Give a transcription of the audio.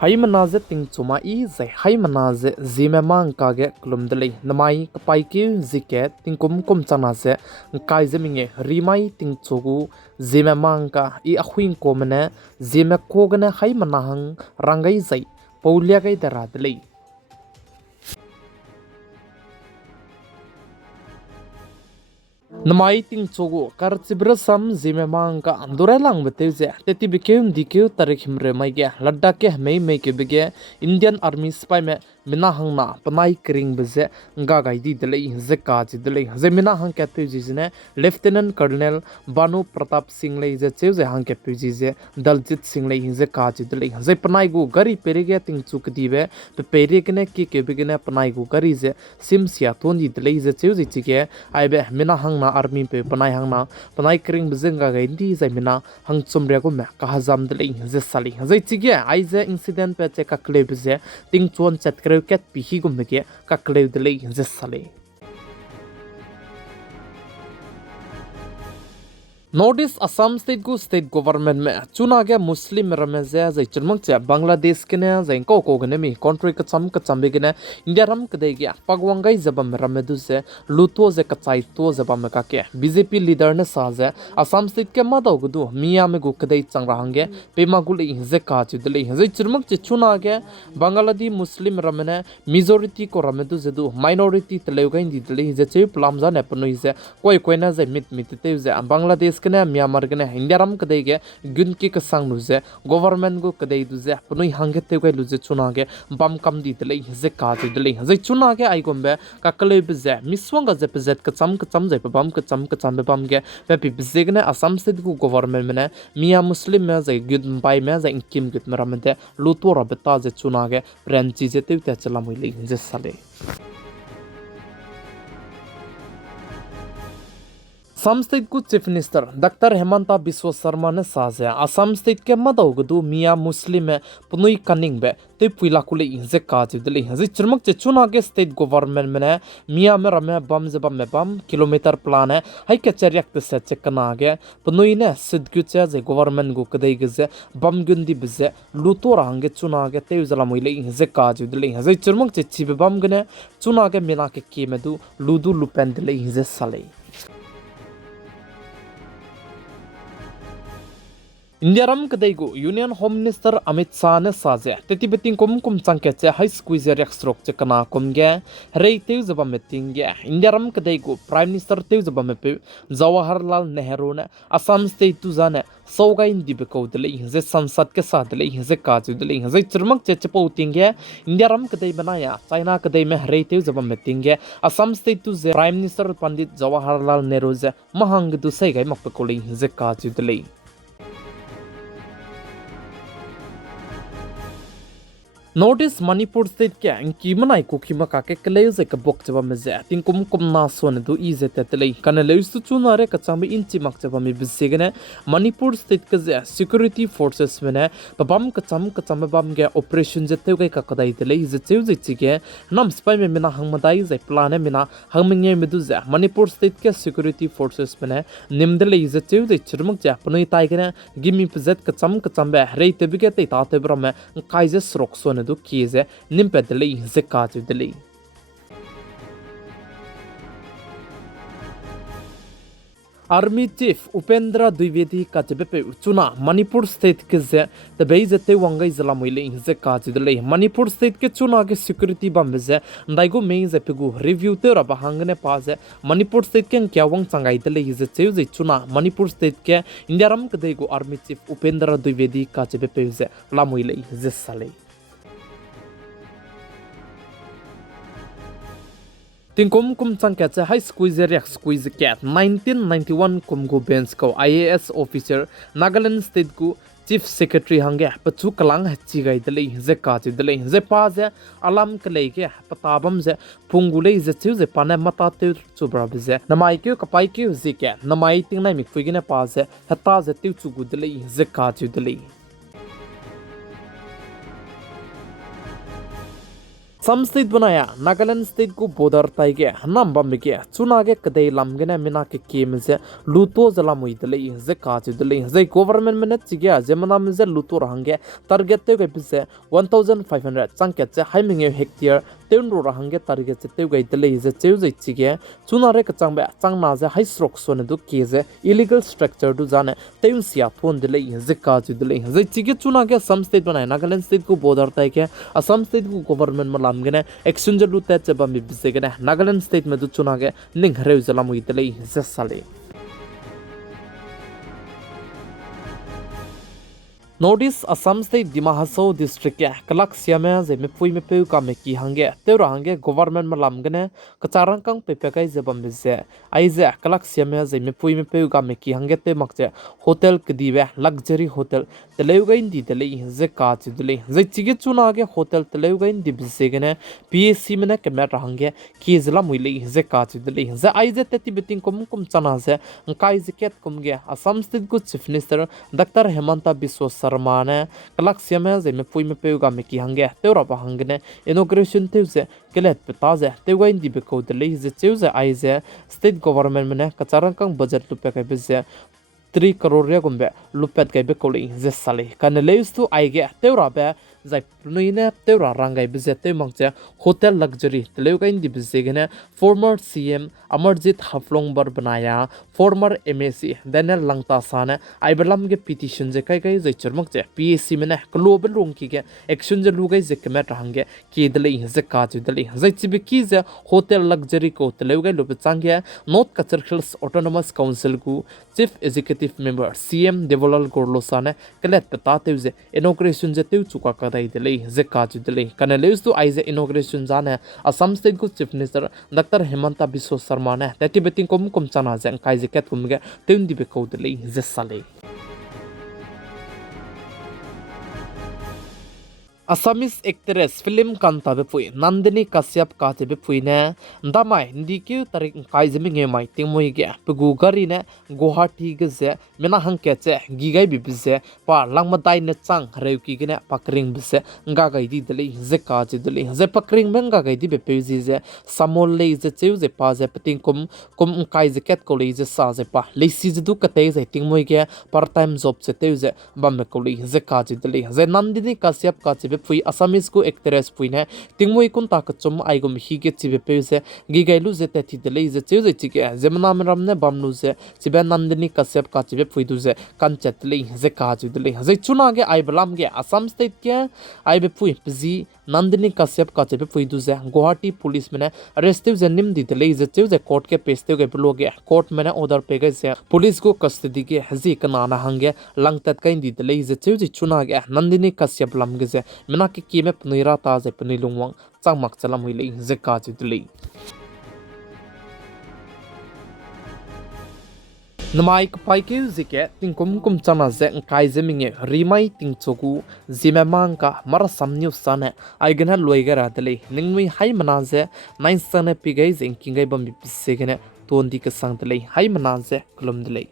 Hai manaze ting chuma I zai hai manaze Zememankanews klumdalei namai kapai ki ziket ting kum chana se kai zeminge rimai ting chogu Zememanka I ahuin komene Zeme kogane hai manahang rangai zai paulia gai daradlei namai ting chogu karchibra sam Zememanka andorelang beteze teti bikem dikeu tarik himre mai ge ladda ke mei ke bege Indian Army spy me minahang na panai kring beze nga gai di delei zeka ji delei ze minahang ke tu jizne Lieutenant Colonel Banu Pratap Singh lei ze cheu ze hang ke tu jize Daljit Singh lei ze ka ji delei ze panai gu gari perige ting chuk dibe pe perigene ke begene panai gu gari ze simsia ton di delei ze cheu ji chike aibe minahang na army pe panai hang na panai kring bezenga ga indi zai mina hang chumre go me ka hazam de lei ze sali zai chige ai ze incident pe che ka kle beze ting chon chat kre ket pi hi gum ge ka kle de lei ze sali Notice Assam state gu state government me chuna ge Muslim rameze zai chirmang che Bangladesh kene zai ko gane mi country ka cham be gane India ram kade ge pagwangai zabam ramedu se luto ze ka chai to zabam ka ke BJP leader ne sa ze Assam state ke ma daw gudu miya me gu kade chang rahange pema gul ze ka chu dele zai chirmang che chuna ge Bangladesh Muslim ramene majority ko ramedu ze du minority tele ga indi dele ze che plamza ne pnoi ze koi na ze mit te ze Bangladesh kene Myanmar kene India ram kadai ge gun ki ka sang luze government go kadai duze punoi hange te ga luze chuna ge bam kam di tele ze ka de le ze chuna ge ai gombe ka kale bze miswang ga ze pzet ka cham ze bam ka cham be bam ge pe pi bze gne Assam state go government mene Mia Muslim me ze gun pai me ze kim gut maramde luto ra beta ze chuna ge pren chi ze te chala moi le ze sale Assam State ku Chief Minister Dr. Hemanta Biswa Sarma ne saze Assam State ke madau gudu Mia Muslim punui kaning be te puila kule inze ka jideli hazi chirmak che chuna ge state government mene Mia me rame bam ze bam kilometer plan hai hai ke cheryak te se chekana ge punui ne sidgu che ze government gu kadai ge ze bam gundi bize luto rang ge chuna ge te uzala moile inze ka jideli hazi chirmak che chibe bam gene chuna ge mena ke kemedu ludu lupen dele inze sale India ram kadai go Union Home Minister Amit Shah ne saze teti beting kum changke che high squeeze rex strok che kana komge rei te zaba meting ge India ram kadai go Prime Minister te zaba me pe Jawaharlal Nehru ne Assam state tu zane soga indi be ko dele ze sansad ke sa dele ze ka ju dele ze chirmak che pauting ge India ram kadai banaya China kadai me rei te zaba meting ge Assam state tu ze Prime Minister Pandit Jawaharlal Nehru ze mahang du sai gai mak ko le ze ka ju dele Notice Manipur state ke anki manai ko khima ka ke kle ze ka bok chaba me ze tin kum na so ne du i ze te tle kana le su chuna re ka cham inchi mak chaba me bisegene Manipur state ke ze security forces mene babam ka cham bam ge operation je te ka kadai tle ze cheu ze chige nam spy me mena hang madai ze plan me na hang me me du ze Manipur state ke security forces mene nimdele ze cheu ze chirmuk ja pnoi tai gene gimi pzet ka cham be rei te bige te ta te brame kai ze srok so do kize nimpedele ze katudele Army Chief Upendra Dwivedi ka chebepe chuna Manipur state ke ze the beizete wangai zala moile ze ka chidele Manipur state ke chuna ke security bamze ndaigo mei ze pegu review te ra bahangne paze Manipur state ke kyawang changai dele ze cheu ze chuna Manipur state ke Indiaram ke deigo Army Chief Upendra Dwivedi ka chebepe ze la moile ze sale Tin kum changke che high squeeze rex squeeze cat 1991 go bench ko IAS officer Nagaland state ku chief secretary hange pachu kalang hachi gai dele ze ka chi dele ze pa ze alam klei ke patabam ze pungulei ze chu ze pane mata te chubra ze namai ke kapai ke ze ke namai ting nai mi fuigine pa ze hata ze tu chu gu dele ze ka chi dele Assam state banaya Nagaland state को border tai के हम बम के चुना के कदे लमगे ने मिना के केम से लूतो जला मुई दले जे काज दले जे गवर्नमेंट में चिगे जेमना में जे लूतो रहंगे टारगेट ते के से 1500 चंके से हाइमिंग हेक्टेयर तेउन रहंगे टारगेट से ते गई दले जे चेउ जे चिगे चुना रे कचंग बे चंगना जे हाई स्ट्रोक सोने दु के जे इलीगल स्ट्रक्चर दु जाने तेउन सिया फोन दले जे काज दले जे चिगे चुना के असम स्टेट बनाए नागालैंड स्टेट को border tai के असम स्टेट को गवर्नमेंट में लामगे एक्शन जलू ते चबम बिसेगे नागालैंड स्टेट में चुना के निंग हरे जला मुई दले जे साले Notice Assam State Dima Hasau District ke Kalak Siame Zeme Pui Me Peu Kuame ki hange Teura hange government malam gane Kacarang kang pepekai zebam bize Aize Kalak Siame Zeme Pui Me Peu Kuame ki hange te makje hotel kediwe luxury hotel Teleuga indi tele ze kaach dele ze chige chuna ge hotel teleuga indi bize gane PAC mena kemer hange ki zela muile ze kaach dele ze aize teti beting kum chana ze kai ze ket kum ge Assam State ko chief minister Dr. Hemanta Biswa Sarmane Kalak Siame Zeme Pui Me Peu Kuame ki hange teura ba hangne inauguration teuze kelet petaze teuga indi be ko dele ze cheuze aize state government mena kacarang kang budget lupe kai bize 3 crore gumbe lupet kai be koli ze sale kan leus tu aige teura be zai pnuine teura rangai bize te mangche hotel luxury teleuga indi bize gene former CM Amarjit Haflong bar banaya former MAC Daniel Langta sane aibelam ge petition je kai kai zai churmak je PAC mena global rong ki ge action je lugai je kemet hange ki dele ze ka ju dele zai chibi ki je hotel luxury ko teleuga lobe changya North Kachar Hills Autonomous Council ku chief executive member CM Devolal Gorlo sane kelet pata teuze inauguration je teu chuka kadai dele ze ka ju dele kanaleus tu aize inauguration jane Assam State ku chief minister Dr. Hemanta Biswa Sarma ne tati beting kom chana jang kai je ket kum ge teundi be ko dele ze sale Assamese actress film kanta be pui Nandini Kashyap ka be pui ne ndamai ndikyu tarik kai jemi nge mai tingmoi ge pugu gari ne Guwahati ge je mena hangke che gigai bi bise pa langma dai ne chang reuki ge ne pakring bise nga gai di dele je ka je dele je pakring benga gai di be peuji je samol le je cheu je pa je pating kum kai je ket ko le je sa je pa le si je du ka te je tingmoi ge part time job che teu je bam ko le je ka je dele je Nandini Kashyap ka che pui Assamese ko actress pui ne tingmoi kun ta ka chum ai gum hi ge chibe pe se gi gailu je te thi dele je cheu je chike zemna ram ne bamnu je chibe Nandini Kashyap ka chibe pui du je kan chatle je ka ju dele je chuna ge ai balam ge Assam State ke ai be pui pzi Nandini Kashyap ka chibe pui du je Guwahati police mene arrest je nim di dele je cheu je court ke peste ge blo ge court mene order pe ge se police ko custody ge hazi kana na hange langtat kain di dele je cheu je chuna ge Nandini Kashyap lam ge je mena ki kime pnuira ta je pnilungwang changmak chalam huile je ka ju dele namai pai ke zike tingkum kum chana ze kai zeminge rimai tingchoku Zememanka mar samnyu sane aigena loigera dele ningmi hai mana ze 9 sane pigai zinkingai bam bisegene tondi ka sang dele hai mana ze klum dele